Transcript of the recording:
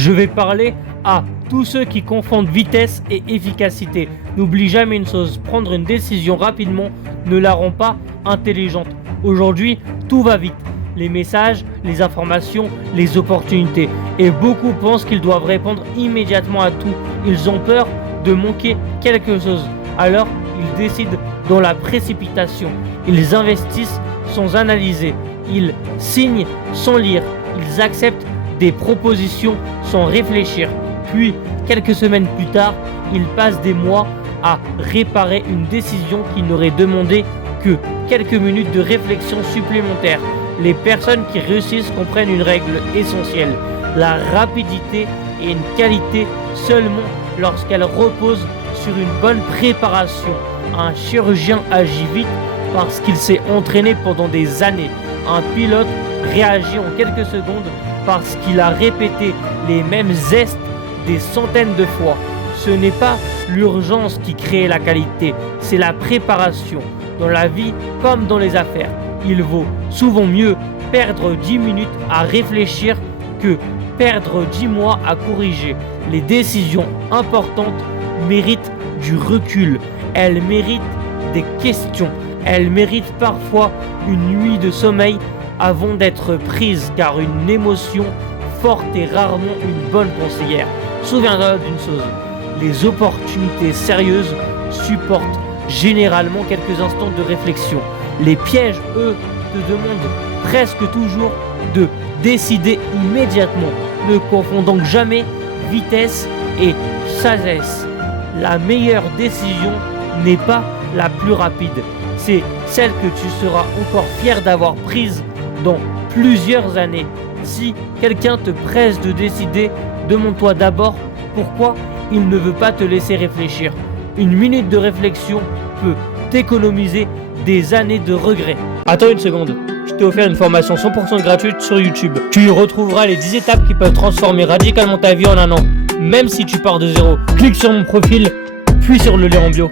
Je vais parler à tous ceux qui confondent vitesse et efficacité. N'oublie jamais une chose, prendre une décision rapidement ne la rend pas intelligente. Aujourd'hui, tout va vite. Les messages, les informations, les opportunités. Et beaucoup pensent qu'ils doivent répondre immédiatement à tout. Ils ont peur de manquer quelque chose. Alors, ils décident dans la précipitation. Ils investissent sans analyser. Ils signent sans lire. Ils acceptent des propositions sans réfléchir. Puis, quelques semaines plus tard, ils passent des mois à réparer une décision qui n'aurait demandé que quelques minutes de réflexion supplémentaire. Les personnes qui réussissent comprennent une règle essentielle. La rapidité est une qualité seulement lorsqu'elle repose sur une bonne préparation. Un chirurgien agit vite parce qu'il s'est entraîné pendant des années. Un pilote réagit en quelques secondes parce qu'il a répété les mêmes gestes des centaines de fois. Ce n'est pas l'urgence qui crée la qualité, c'est la préparation. Dans la vie comme dans les affaires, il vaut souvent mieux perdre 10 minutes à réfléchir que perdre 10 mois à corriger. Les décisions importantes méritent du recul, elles méritent des questions, elles méritent parfois une nuit de sommeil avant d'être prises, car une émotion forte est rarement une bonne conseillère. Souviens-toi d'une chose, les opportunités sérieuses supportent généralement quelques instants de réflexion. Les pièges, eux, te demandent presque toujours de décider immédiatement. Ne confond donc jamais vitesse et sagesse. La meilleure décision n'est pas la plus rapide, c'est celle que tu seras encore fier d'avoir prise dans plusieurs années. Si quelqu'un te presse de décider, demande-toi d'abord pourquoi il ne veut pas te laisser réfléchir. Une minute de réflexion peut t'économiser des années de regrets. Attends une seconde, je t'ai offert une formation 100% gratuite sur YouTube. Tu y retrouveras les 10 étapes qui peuvent transformer radicalement ta vie en un an, même si tu pars de zéro. Clique sur mon profil, puis sur le lien en bio.